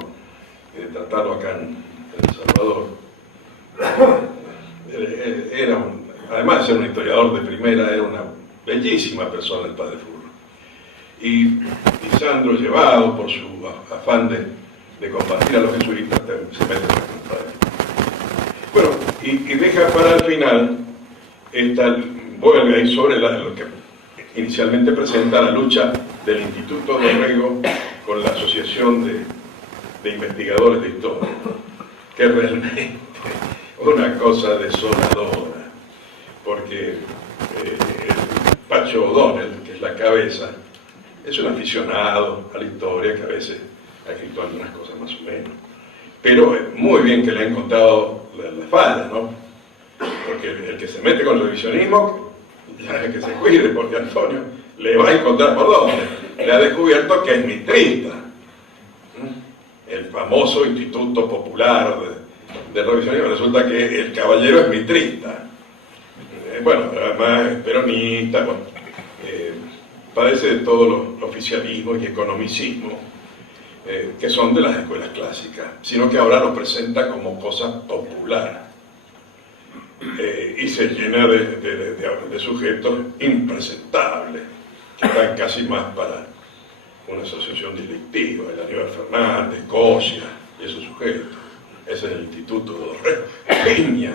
de tratarlo acá en El Salvador. Además de ser un historiador de primera, era una bellísima persona el padre Furno. Y Lisandro, llevado por su afán de combatir a los jesuitas, se mete en la contra de él. Bueno, y deja para el final, vuelve ahí sobre lo que inicialmente presenta la lucha del Instituto Dorrego con la Asociación de Investigadores de Historia, que es realmente una cosa desoladora, porque Pacho O'Donnell, que es la cabeza, es un aficionado a la historia que a veces ha escrito algunas cosas más o menos, pero muy bien que le ha encontrado la falla, ¿no? Porque el que se mete con el revisionismo, ya es que se cuide, porque Antonio le va a encontrar por dónde. Le ha descubierto que es mitrista. El famoso Instituto Popular de Revisionismo, resulta que el caballero es mitrista. Bueno, además es peronista, bueno, padece de todos los oficialismos y economicismo que son de las escuelas clásicas, sino que ahora los presenta como cosa popular. Y se llena de sujetos impresentables, que están casi más para una asociación delictiva, el Aníbal Fernández, Cosia y esos sujetos. Ese es el Instituto Dorrego. Piña,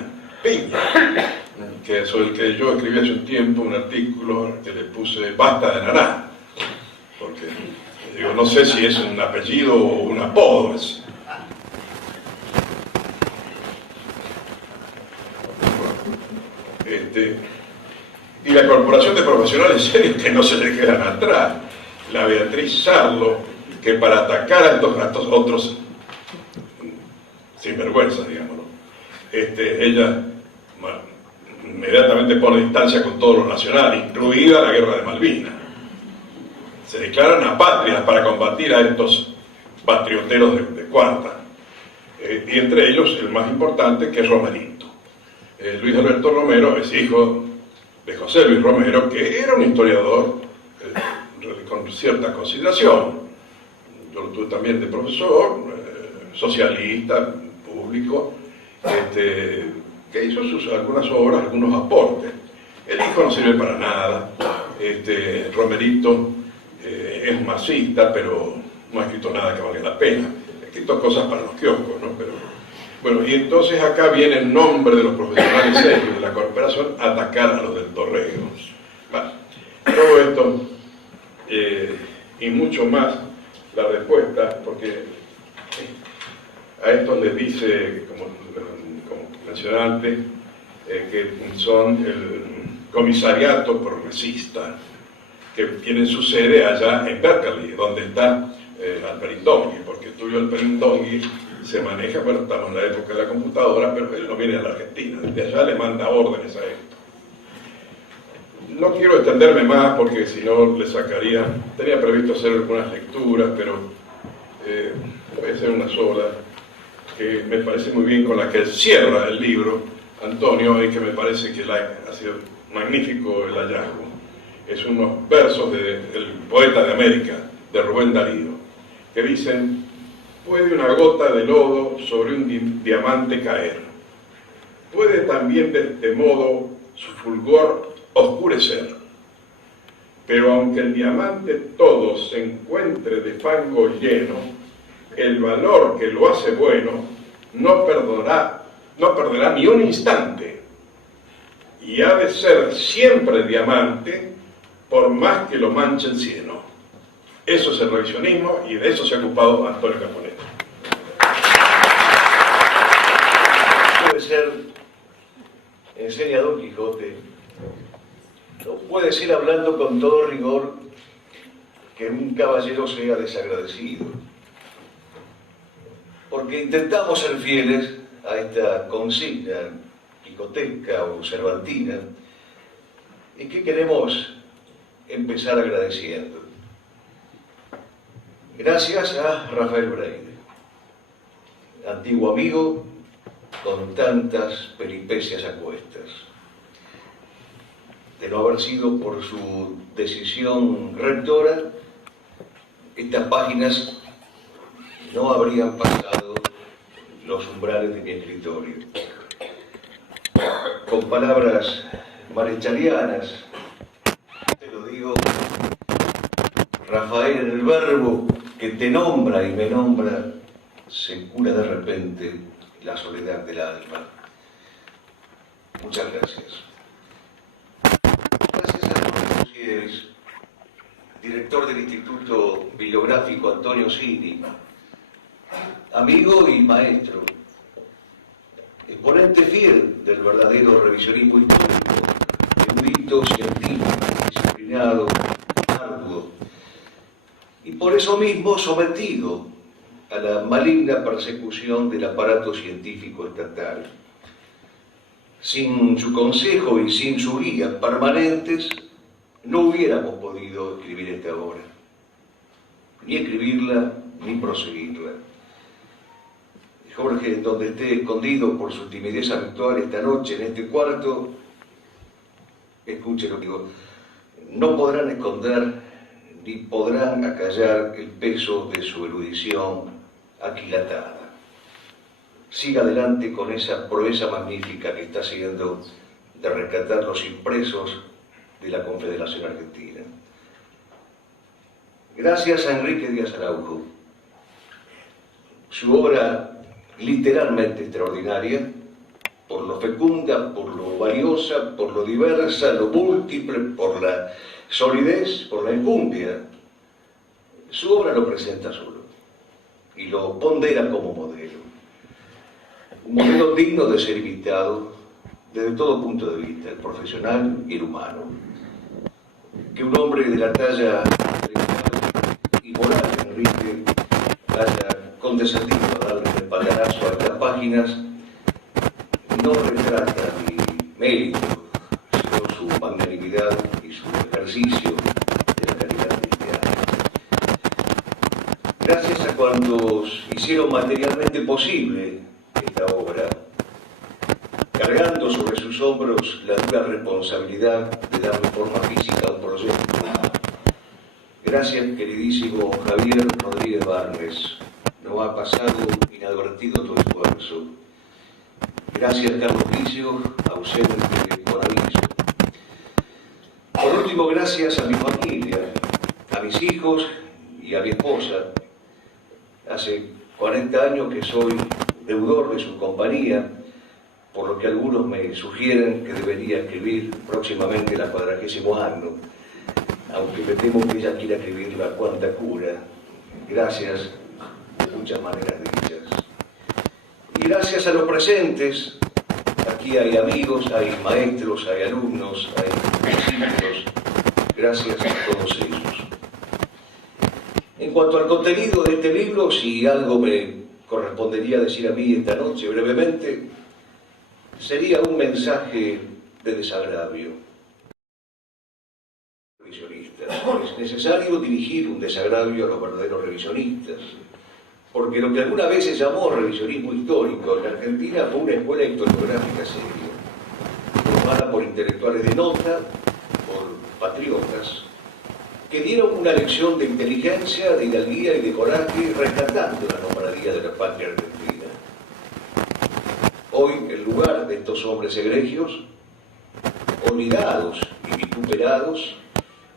que sobre el que yo escribí hace un tiempo un artículo que le puse Basta de Naná, porque digo, no sé si es un apellido o un apodo. Y la Corporación de Profesionales Serios que no se le quedan atrás. La Beatriz Sarlo, que para atacar a estos otros sinvergüenzas, digamos, ella inmediatamente pone distancia con todo lo nacional, incluida la guerra de Malvinas. Se declaran apátridas para combatir a estos patrioteros de cuarta. Y entre ellos el más importante, que es Romerito. Luis Alberto Romero es hijo de José Luis Romero, que era un historiador con cierta consideración. Yo lo tuve también de profesor, socialista, público, que hizo algunas obras, algunos aportes. El hijo no sirve para nada. Romerito es marxista, pero no ha escrito nada que valga la pena. Ha escrito cosas para los kioscos, ¿no? Pero, bueno, y entonces acá viene en nombre de los profesionales serios de la cooperación a atacar a los del Torrego. Bueno, todo esto y mucho más, la respuesta, porque a estos les dice, como mencioné antes, que son el comisariato progresista, que tienen su sede allá en Berkeley, donde está Alperin-Dongui, porque el estudio Alperin-Dongui se maneja, pero estamos en la época de la computadora, pero él no viene a la Argentina, desde allá le manda órdenes a esto. No quiero extenderme más porque si no le sacaría, tenía previsto hacer algunas lecturas, pero voy a hacer una sola, que me parece muy bien, con la que él cierra el libro, Antonio, y que me parece que ha sido magnífico el hallazgo. Es unos versos del Poeta de América, de Rubén Darío, que dicen: puede una gota de lodo sobre un diamante caer, puede también de este modo su fulgor oscurecer, pero aunque el diamante todo se encuentre de fango lleno, el valor que lo hace bueno no perderá ni un instante, y ha de ser siempre diamante por más que lo manche el cieno. Eso es el revisionismo y de eso se ha ocupado Antonio Caponeta. Puede ser, enseña Don Quijote, no puede ser, hablando con todo rigor, que un caballero sea desagradecido, porque intentamos ser fieles a esta consigna quijotesca o cervantina, y que queremos empezar agradeciendo. Gracias a Rafael Braide, antiguo amigo con tantas peripecias a cuestas. De no haber sido por su decisión rectora, estas páginas no habrían pasado los umbrales de mi escritorio. Con palabras marechalianas, te lo digo, Rafael, en el verbo que te nombra y me nombra, se cura de repente la soledad del alma. Muchas gracias. Gracias a Antonio Cieres, director del Instituto Bibliográfico Antonio Cini, amigo y maestro, exponente fiel del verdadero revisionismo histórico, erudito, científico, disciplinado, arduo, y por eso mismo sometido a la maligna persecución del aparato científico estatal. Sin su consejo y sin su guía permanentes, no hubiéramos podido escribir esta obra, ni escribirla, ni proseguirla. Jorge, donde esté escondido por su timidez habitual esta noche en este cuarto, escuche lo que digo, no podrán esconder ni podrán acallar el peso de su erudición aquilatada. Siga adelante con esa proeza magnífica que está haciendo de rescatar los impresos de la Confederación Argentina. Gracias a Enrique Díaz Araujo. Su obra literalmente extraordinaria, por lo fecunda, por lo valiosa, por lo diversa, lo múltiple, por la solidez, por la enjundia. Su obra lo presenta solo y lo pondera como modelo. Un modelo digno de ser imitado desde todo punto de vista, el profesional y el humano. Que un hombre de la talla y moral de Enrique haya condescendido a darle el espaldarazo a estas páginas no retrata ni mérito magnanimidad y su ejercicio de la caridad cristiana. Gracias a cuantos hicieron materialmente posible esta obra, cargando sobre sus hombros la dura responsabilidad de darle forma física a un proyecto. Gracias, queridísimo Javier Rodríguez Barnes, no ha pasado inadvertido tu esfuerzo. Gracias, Carlos Vicio, ausente por aviso. Por último, gracias a mi familia, a mis hijos y a mi esposa. Hace 40 años que soy deudor de su compañía, por lo que algunos me sugieren que debería escribir próximamente la 40º año, aunque me temo que ella quiera escribir la cuanta cura. Gracias de muchas maneras dichas. Y gracias a los presentes, aquí hay amigos, hay maestros, hay alumnos, hay discípulos, gracias a todos ellos. En cuanto al contenido de este libro, si algo me correspondería decir a mí esta noche brevemente, sería un mensaje de desagravio. Revisionistas. Es necesario dirigir un desagravio a los verdaderos revisionistas, porque lo que alguna vez se llamó revisionismo histórico en Argentina fue una escuela historiográfica seria, formada por intelectuales de nota, por patriotas, que dieron una lección de inteligencia, de hidalguía y de coraje, rescatando la nombradía de la patria argentina. Hoy, el lugar de estos hombres egregios, olvidados y vituperados,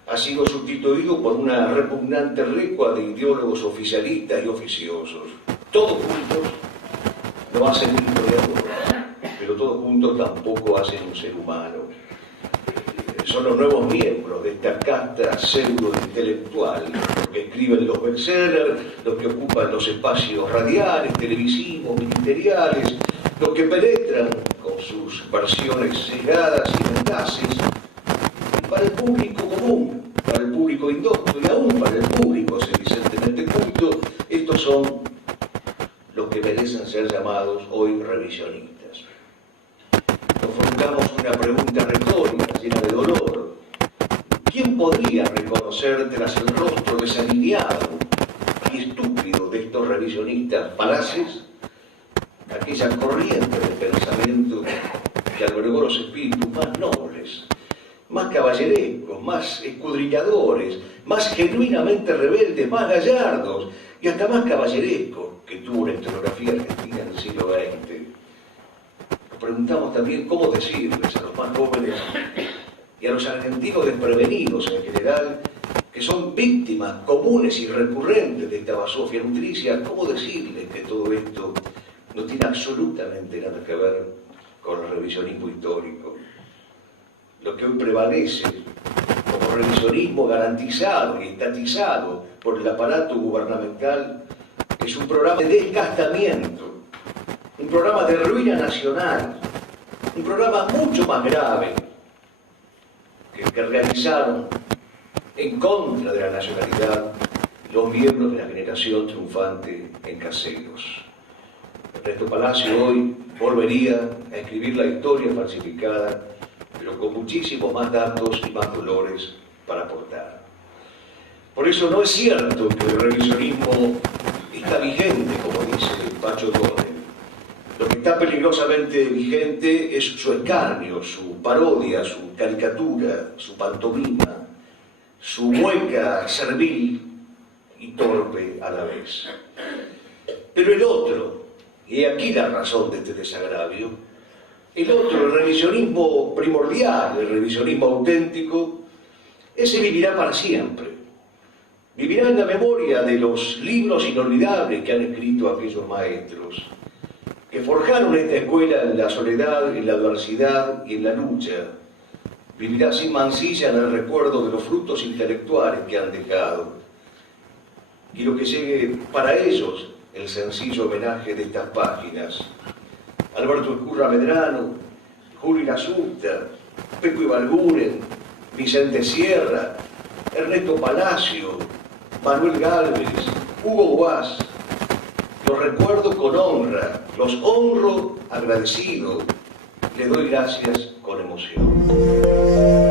ha sido sustituido por una repugnante recua de ideólogos oficialistas y oficiosos. Todos juntos no hacen un historiador, pero todos juntos tampoco hacen un ser humano. Son los nuevos miembros de esta casta pseudo-intelectual, los que escriben los bestsellers, los que ocupan los espacios radiales, televisivos, ministeriales, los que penetran con sus versiones sesgadas y mendaces. Y para el público común, para el público indocto y aún para el público sedicentemente culto, estos son los que merecen ser llamados hoy revisionistas. Confrontamos una pregunta retórica, llena de dolor. ¿Quién podría reconocer tras el rostro desalineado y estúpido de estos revisionistas falaces aquella corriente de pensamiento que albergó los espíritus más nobles, más caballerescos, más escudriñadores, más genuinamente rebeldes, más gallardos y hasta más caballerescos que tuvo la historiografía argentina en el siglo XX? Nos preguntamos también cómo decirles a los más jóvenes y a los argentinos desprevenidos en general, que son víctimas comunes y recurrentes de esta basofia nutricia, cómo decirles que todo esto no tiene absolutamente nada que ver con el revisionismo histórico. Lo que hoy prevalece como revisionismo garantizado y estatizado por el aparato gubernamental es un programa de desgastamiento, un programa de ruina nacional, un programa mucho más grave que el que realizaron en contra de la nacionalidad los miembros de la generación triunfante en Caseros. Ernesto Palacio hoy volvería a escribir la historia falsificada, pero con muchísimos más datos y más dolores para aportar. Por eso no es cierto que el revisionismo está vigente, como dice Pacho Donel. Lo que está peligrosamente vigente es su escarnio, su parodia, su caricatura, su pantomima, su mueca servil y torpe a la vez. Pero el otro, y aquí la razón de este desagravio, el otro, el revisionismo primordial, el revisionismo auténtico, ese vivirá para siempre. Vivirá en la memoria de los libros inolvidables que han escrito aquellos maestros, que forjaron esta escuela en la soledad, en la adversidad y en la lucha. Vivirá sin mancilla en el recuerdo de los frutos intelectuales que han dejado. Y lo que llegue para ellos, el sencillo homenaje de estas páginas. Alberto Escurra Medrano, Julio Lasusta, Peco Ibarguren, Vicente Sierra, Ernesto Palacio, Manuel Gálvez, Hugo Guas. Los recuerdo con honra, los honro agradecido, les doy gracias con emoción.